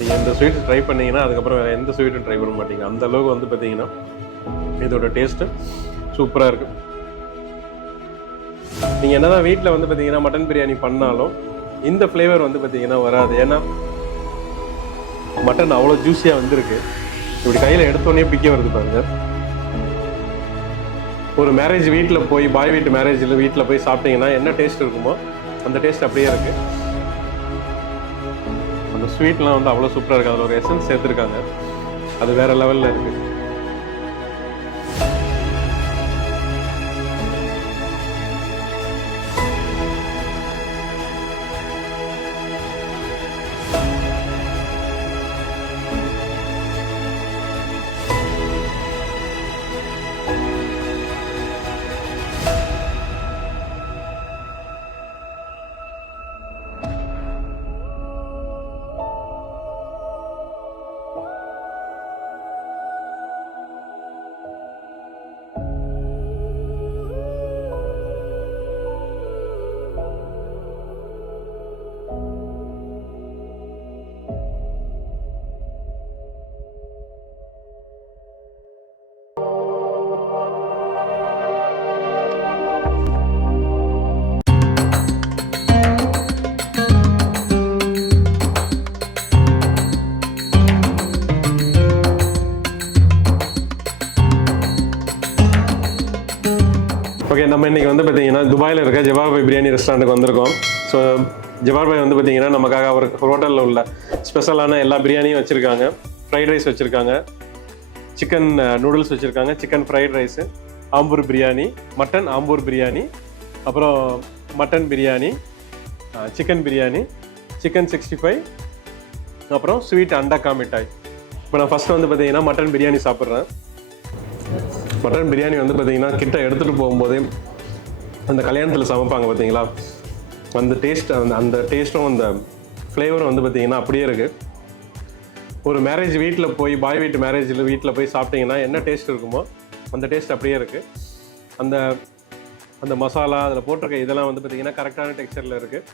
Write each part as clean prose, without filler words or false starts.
நீங்கள் இந்த sweet try பண்ணிங்கன்னா அதுக்கப்புறம் வேறு எந்த ஸ்வீட்டும் ட்ரை பண்ண மாட்டீங்க. அந்த அளவுக்கு வந்து பார்த்தீங்கன்னா இதோட டேஸ்ட்டு சூப்பராக இருக்குது. நீங்கள் என்ன தான் வீட்டில் வந்து பார்த்தீங்கன்னா மட்டன் பிரியாணி பண்ணாலும் இந்த ஃப்ளேவர் வந்து பார்த்தீங்கன்னா வராது. ஏன்னா மட்டன் அவ்வளோ ஜூஸியாக வந்திருக்கு. இப்படி கையில் எடுத்தோடனே பிக்க வருது பாருங்க. ஒரு மேரேஜ் வீட்டில் போய் பாய் வீட்டு மேரேஜில் வீட்டில் போய் சாப்பிட்டீங்கன்னா என்ன டேஸ்ட் இருக்குமோ அந்த டேஸ்ட் அப்படியே இருக்குது. அந்த ஸ்வீட்லாம் வந்து அவ்வளோ சூப்பராக இருக்குது. அதில் ஒரு எசன்ஸ் சேர்த்துருக்காங்க, அது வேற லெவலில் இருக்குது. ஓகே, நம்ம இன்றைக்கி வந்து பார்த்தீங்கன்னா துபாயில் இருக்க ஜபார் பாய் பிரியாணி ரெஸ்டாரண்ட்டுக்கு வந்திருக்கோம். ஸோ ஜபார் பாய் வந்து பார்த்தீங்கன்னா நமக்காக அவர் ஹோட்டலில் உள்ள ஸ்பெஷலான எல்லா பிரியாணியும் வச்சுருக்காங்க. ஃப்ரைட் ரைஸ் வச்சுருக்காங்க, சிக்கன் நூடுல்ஸ் வச்சுருக்காங்க, chicken fried rice, Ambur biryani, mutton Ambur biryani, அப்புறம் mutton biryani, chicken biryani, chicken 65, அப்புறம் ஸ்வீட் அண்டா மிட்டாய். இப்போ நான் ஃபஸ்ட்டு வந்து பார்த்தீங்கன்னா மட்டன் பிரியாணி சாப்பிட்றேன். மட்டன் பிரியாணி வந்து பார்த்தீங்கன்னா கிட்ட எடுத்துகிட்டு போகும்போதே அந்த கல்யாணத்தில் சமைப்பாங்க பார்த்தீங்களா, அந்த டேஸ்ட் அந்த டேஸ்ட்டும் அந்த ஃப்ளேவரும் வந்து பார்த்தீங்கன்னா அப்படியே இருக்குது. ஒரு மேரேஜ் வீட்டில் போய் பாய் வீட்டு மேரேஜில் வீட்டில் போய் சாப்பிட்டீங்கன்னா என்ன டேஸ்ட் இருக்குமோ அந்த டேஸ்ட் அப்படியே இருக்குது. அந்த அந்த மசாலா அதில் போட்டிருக்க இதெல்லாம் வந்து பார்த்தீங்கன்னா கரெக்டான டெக்ஸ்சரில் இருக்குது.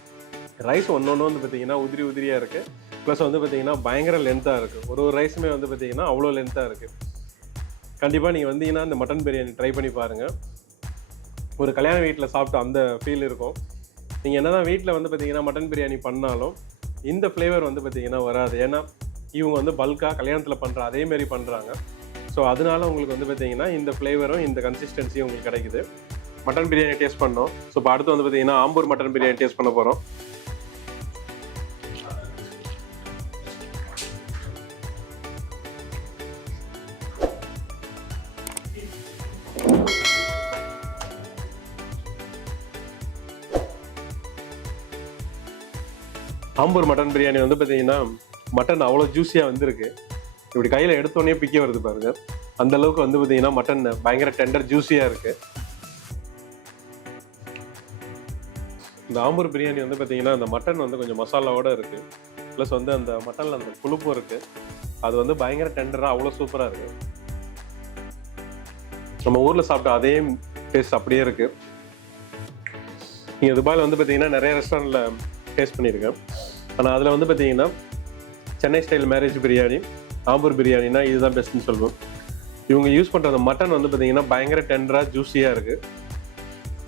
ரைஸ் ஒன்று வந்து பார்த்தீங்கன்னா உதிரியாக இருக்குது. ப்ளஸ் வந்து பார்த்தீங்கன்னா பயங்கர லென்த்தாக இருக்குது. ஒரு ரைஸுமே வந்து பார்த்தீங்கன்னா அவ்வளோ லென்த்தாக இருக்குது. கண்டிப்பாக நீங்கள் வந்தீங்கன்னா இந்த மட்டன் பிரியாணி ட்ரை பண்ணி பாருங்கள். ஒரு கல்யாண வீட்டில் சாப்பிட்ட அந்த ஃபீல் இருக்கும். நீங்கள் என்ன தான் வீட்டில் வந்து பார்த்தீங்கன்னா மட்டன் பிரியாணி பண்ணாலும் இந்த ஃப்ளேவர் வந்து பார்த்தீங்கன்னா வராது. ஏன்னா இவங்க வந்து பல்காக கல்யாணத்தில் பண்ணுற அதேமாரி பண்ணுறாங்க. ஸோ அதனால உங்களுக்கு வந்து பார்த்தீங்கன்னா இந்த ஃப்ளேவரும் இந்த கன்சிஸ்டன்சியும் உங்களுக்கு கிடைக்குது. மட்டன் பிரியாணி டேஸ்ட் பண்ணோம். ஸோ இப்போ அடுத்து வந்து பார்த்தீங்கன்னா ஆம்பூர் மட்டன் பிரியாணி டேஸ்ட் பண்ண போகிறோம். ஆம்பூர் மட்டன் பிரியாணி வந்து பார்த்தீங்கன்னா மட்டன் அவ்வளோ ஜூஸியாக வந்திருக்கு. இப்படி கையில் எடுத்தோடனே பிக்க வருது பாருங்க. அந்த அளவுக்கு வந்து பார்த்தீங்கன்னா மட்டன் பயங்கர டெண்டர் ஜூஸியாக இருக்கு. இந்த ஆம்பூர் பிரியாணி வந்து பார்த்தீங்கன்னா அந்த மட்டன் வந்து கொஞ்சம் மசாலாவோட இருக்கு. ப்ளஸ் வந்து அந்த மட்டனில் அந்த புழுப்பும் இருக்கு. அது வந்து பயங்கர டெண்டராக அவ்வளோ சூப்பராக இருக்கு. நம்ம ஊரில் சாப்பிட்ட அதே டேஸ்ட் அப்படியே இருக்கு. நீங்கள் துபாயில் வந்து பார்த்தீங்கன்னா நிறைய ரெஸ்டாரண்ட்டில் டேஸ்ட் பண்ணியிருக்கேன். ஆனால் அதில் வந்து பார்த்தீங்கன்னா சென்னை ஸ்டைல் மேரேஜ் பிரியாணி, ஆம்பூர் பிரியாணினா இதுதான் பெஸ்ட்னு சொல்லுவோம். இவங்க யூஸ் பண்ணுற அந்த மட்டன் வந்து பார்த்தீங்கன்னா பயங்கர டெண்டராக ஜூஸியாக இருக்குது.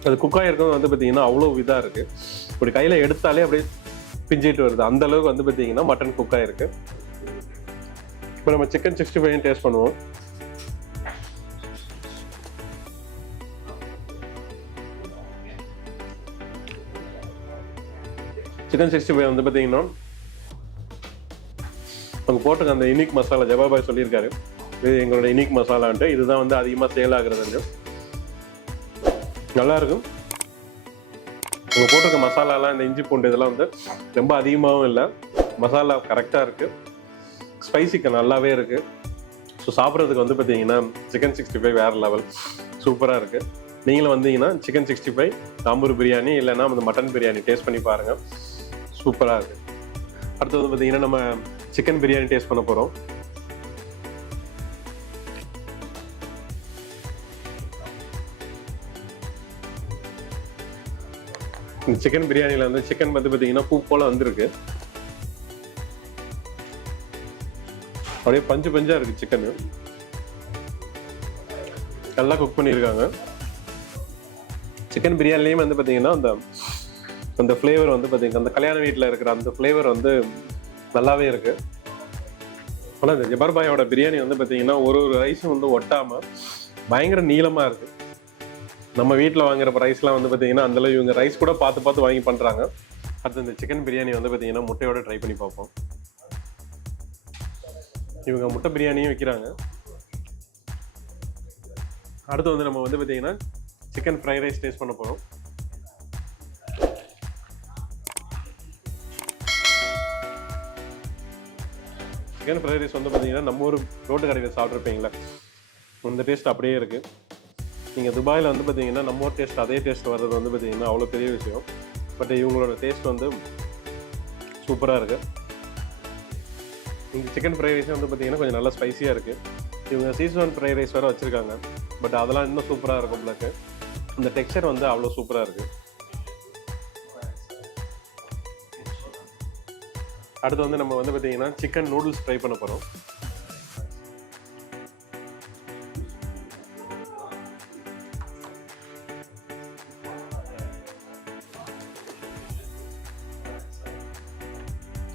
அது குக்காக இருக்கிறது வந்து பார்த்தீங்கன்னா அவ்வளோ இதாக இருக்குது. இப்படி கையில் எடுத்தாலே அப்படியே பிஞ்சிட்டு வருது. அந்த அளவுக்கு வந்து பார்த்தீங்கன்னா மட்டன் குக்காக இருக்குது. இப்போ நம்ம சிக்கன் 65 டேஸ்ட் பண்ணுவோம். சிக்கன் 65 வந்து பார்த்தீங்கன்னா அவங்க போட்டுக்க அந்த யூனிக் மசாலா ஜபார் பாய் சொல்லியிருக்காரு, இது எங்களோட யூனிக் மசாலான்ட்டு. இதுதான் வந்து அதிகமாக சேல் ஆகுறது. நல்லாயிருக்கும். அவங்க போட்டிருக்க மசாலாலாம் இந்த இஞ்சி பூண்டு இதெல்லாம் வந்து ரொம்ப அதிகமாகவும் இல்லை, மசாலா கரெக்டாக இருக்குது, ஸ்பைசிக்கு நல்லாவே இருக்குது. ஸோ சாப்பிட்றதுக்கு வந்து பார்த்தீங்கன்னா சிக்கன் 65 வேறு லெவல் சூப்பராக இருக்குது. நீங்களும் வந்தீங்கன்னா சிக்கன் 65 ஆம்பூர் பிரியாணி இல்லைன்னா அந்த மட்டன் பிரியாணி டேஸ்ட் பண்ணி பாருங்கள், சூப்பராக இருக்குது. அடுத்து வந்து பார்த்தீங்கன்னா நம்ம சிக்கன் பிரியாணி டேஸ்ட் பண்ண போகிறோம். இந்த சிக்கன் பிரியாணியில் வந்து சிக்கன் வந்து பார்த்தீங்கன்னா பூ போல் வந்திருக்கு. அப்படியே பஞ்சு பஞ்சா இருக்குது சிக்கனு. நல்லா குக் பண்ணியிருக்காங்க. சிக்கன் பிரியாணிலையும் வந்து பார்த்தீங்கன்னா அந்த ஃப்ளேவர் வந்து பார்த்தீங்கன்னா அந்த கல்யாண வீட்டில் இருக்கிற அந்த ஃப்ளேவர் வந்து நல்லாவே இருக்கு. ஆனால் இந்த ஜபார் பாயோட பிரியாணி வந்து பார்த்தீங்கன்னா ஒரு ரைஸும் வந்து ஒட்டாமல் பயங்கர நீளமாக இருக்கு. நம்ம வீட்டில் வாங்குற ரைஸ்லாம் வந்து பார்த்தீங்கன்னா அந்தளவு இவங்க ரைஸ் கூட பார்த்து பார்த்து வாங்கி பண்ணுறாங்க. அடுத்து இந்த சிக்கன் பிரியாணி வந்து பார்த்தீங்கன்னா முட்டையோட ட்ரை பண்ணி பார்ப்போம். இவங்க முட்டை பிரியாணியும் வைக்கிறாங்க. அடுத்து வந்து நம்ம வந்து பார்த்தீங்கன்னா சிக்கன் ஃப்ரைட் ரைஸ் டேஸ்ட் பண்ண போகிறோம். சிக்கன் ஃப்ரைட் ரைஸ் வந்து பார்த்தீங்கன்னா நம்ம ஒரு ரோட்டு கடையில் சாப்பிட்ருப்பீங்களா, அந்த டேஸ்ட் அப்படியே இருக்குது. நீங்கள் துபாயில் வந்து பார்த்தீங்கன்னா நம்ம ஒரு டேஸ்ட் அதே டேஸ்ட் வர்றது வந்து பார்த்தீங்கன்னா அவ்வளோ பெரிய விஷயம். பட் இவங்களோட டேஸ்ட் வந்து சூப்பராக இருக்குது. இந்த சிக்கன் ஃப்ரைட் ரைஸ் வந்து பார்த்தீங்கன்னா கொஞ்சம் நல்லா ஸ்பைஸியாக இருக்குது. இவங்க சீசன் ஃப்ரைட் ரைஸ் வேறு வச்சுருக்காங்க. பட் அதெல்லாம் இன்னும் சூப்பராக இருக்கும் உங்களுக்கு. இந்த டெக்ஸ்சர் வந்து அவ்வளோ சூப்பராக இருக்குது. அடுத்து வந்து நம்ம வந்து பார்த்தீங்கன்னா சிக்கன் நூடுல்ஸ் ட்ரை பண்ண போகிறோம்.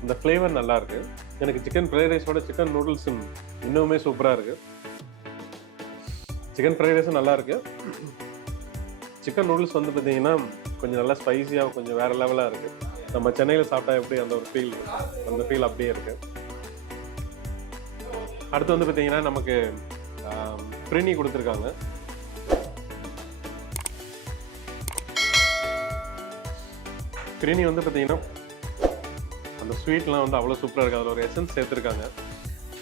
இந்த ஃப்ளேவர் நல்லா இருக்கு. எனக்கு சிக்கன் ஃப்ரைட் ரைஸோட சிக்கன் நூடுல்ஸ் இன்னுமே சூப்பராக இருக்கு. சிக்கன் ஃப்ரைட் ரைஸும் நல்லா இருக்கு. சிக்கன் நூடுல்ஸ் வந்து பார்த்தீங்கன்னா கொஞ்சம் நல்லா ஸ்பைஸியாக கொஞ்சம் வேற லெவலாக இருக்கு. நம்ம சென்னையில் சாப்பிட்டா எப்படி அந்த ஒரு ஃபீல், அந்த ஃபீல் அப்படியே இருக்கு. அடுத்து வந்து பார்த்தீங்கன்னா நமக்கு பிரியாணி கொடுத்துருக்காங்க. பிரியாணி வந்து பார்த்தீங்கன்னா அந்த ஸ்வீட்லாம் வந்து அவ்வளோ சூப்பராக இருக்குது. அதில் ஒரு எசன்ஸ் சேர்த்துருக்காங்க,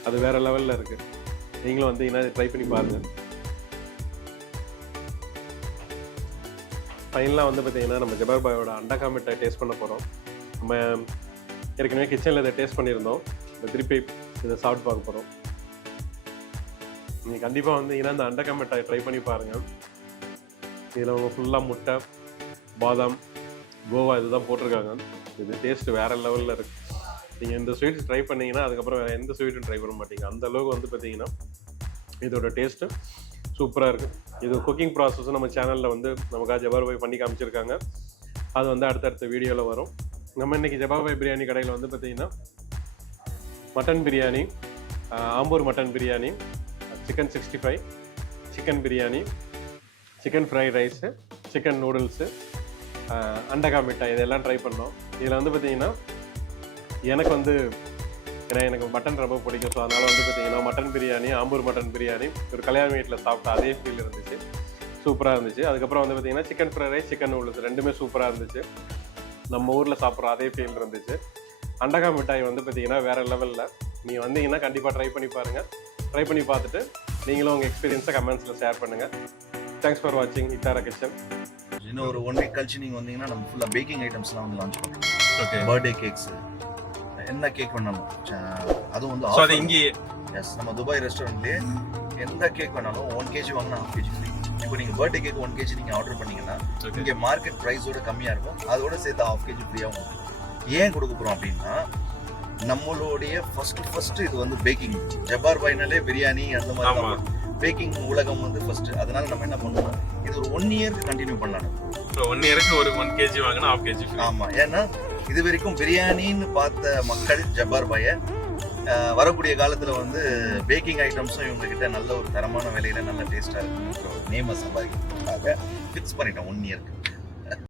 அது வேற லெவலில் இருக்குது. நீங்களும் வந்தீங்கன்னா ட்ரை பண்ணி பாருங்கள். ஃபைனலாக வந்து பார்த்தீங்கன்னா நம்ம ஜபார் பாயோட அண்டா கா மிட்டாய் டேஸ்ட் பண்ண போகிறோம். நம்ம ஏற்கனவே கிச்சனில் இதை டேஸ்ட் பண்ணியிருந்தோம். இப்போ திருப்பி இதை சாப்பிட்டு பார்க்க போகிறோம். நீங்கள் கண்டிப்பாக வந்தீங்கன்னா இந்த அண்டா கா மிட்டாய் ட்ரை பண்ணி பாருங்கள். இதில் அவங்க ஃபுல்லாக முட்டை, பாதாம், கோவா இதுதான் போட்டிருக்காங்க. இது டேஸ்ட்டு வேறு லெவலில் இருக்குது. நீங்கள் இந்த ஸ்வீட்ஸ் ட்ரை பண்ணிங்கன்னா அதுக்கப்புறம் வேறு எந்த ஸ்வீட்டும் ட்ரை பண்ண மாட்டீங்க. அந்த அளவுக்கு வந்து பார்த்தீங்கன்னா இதோட டேஸ்ட்டு சூப்பராக இருக்குது. இது குக்கிங் ப்ராசஸும் நம்ம சேனலில் வந்து நமக்காக ஜபார் பாய் பண்ணி காமிச்சிருக்காங்க. அது வந்து அடுத்தடுத்த வீடியோவில் வரும். நம்ம இன்றைக்கி ஜபார் பாய் பிரியாணி கடையில் வந்து பார்த்திங்கன்னா mutton biryani, Ambur mutton biryani, chicken 65, chicken biryani, chicken fried rice, chicken noodles, அண்டகா மிட்டாய் இதெல்லாம் ட்ரை பண்ணோம். இதில் வந்து பார்த்திங்கன்னா எனக்கு மட்டன் ரொம்ப பிடிக்கும். ஸோ அதனால் வந்து பார்த்திங்கன்னா மட்டன் பிரியாணி, ஆம்பூர் மட்டன் பிரியாணி ஒரு கல்யாண வீட்டில் சாப்பிட்ட அதே ஃபீல் இருந்துச்சு, சூப்பராக இருந்துச்சு. அதுக்கப்புறம் வந்து பார்த்திங்கன்னா chicken fried rice, chicken noodles ரெண்டுமே சூப்பராக இருந்துச்சு. நம்ம ஊரில் சாப்பிட்ற அதே ஃபீல் இருந்துச்சு. அண்டகா மிட்டாய் வந்து பார்த்திங்கன்னா வேறு லெவலில். நீங்கள் வந்தீங்கன்னா கண்டிப்பாக ட்ரை பண்ணி பாருங்கள். ட்ரை பண்ணி பார்த்துட்டு நீங்களும் உங்கள் எக்ஸ்பீரியன்ஸை கமெண்ட்ஸில் ஷேர் பண்ணுங்கள். தேங்க்ஸ் ஃபார் வாட்சிங் இத்தாரா கிச்சன். இன்னும் ஒரு 1 வீக் கழிச்சு நீங்கள் வந்தீங்கன்னா நம்ம ஃபுல்லாக பேக்கிங் ஐட்டம்ஸ்லாம் வந்து லான்ச் பண்ணுறோம். ஓகே, பர்த்டே கேக்ஸ் என்ன கேக் வேணாலும், அதுவும் வந்து இங்கே எஸ் நம்ம துபாய் ரெஸ்டாரண்ட்லேயே எந்த கேக் வேணாலும் 1 kg வாங்கினா 1/2 kg ஃப்ரீ. இப்போ நீங்கள் பர்த்டே கேக் 1 kg நீங்கள் ஆர்டர் பண்ணிங்கன்னா இங்கே மார்க்கெட் ப்ரைஸோட கம்மியாக இருக்கும். அதோட சேர்த்து 1/2 kg ஃப்ரீயாக உங்களுக்கு ஏன் கொடுக்க போகிறோம் அப்படின்னா, நம்மளுடைய ஃபர்ஸ்ட் இது வந்து பேக்கிங். ஜபார் பாய்னாலே பிரியாணி அந்த மாதிரி பேக்கிங் உலகம் வந்து ஃபர்ஸ்ட். அதனால நம்ம என்ன பண்ணுவோம், இது ஒரு 1 இயருக்கு கண்டினியூ பண்ணலாம். ஸோ 1 இயருக்கு ஒரு 1 kg வாங்கினா 1/2 kg ஃப்ரீ. ஆமாம், ஏன்னா இது வரைக்கும் பிரியாணின்னு பார்த்த மக்கள் ஜபார் பாயை வரக்கூடிய காலத்தில் வந்து பேக்கிங் ஐட்டம்ஸும் இவங்ககிட்ட நல்ல ஒரு தரமான விலையில நல்ல டேஸ்ட்டாக இருக்குன்ற ஒரு நேமை சம்பாதிக்கிறதுக்காக ஃபிக்ஸ் பண்ணிட்டோம் 1 இயருக்கு.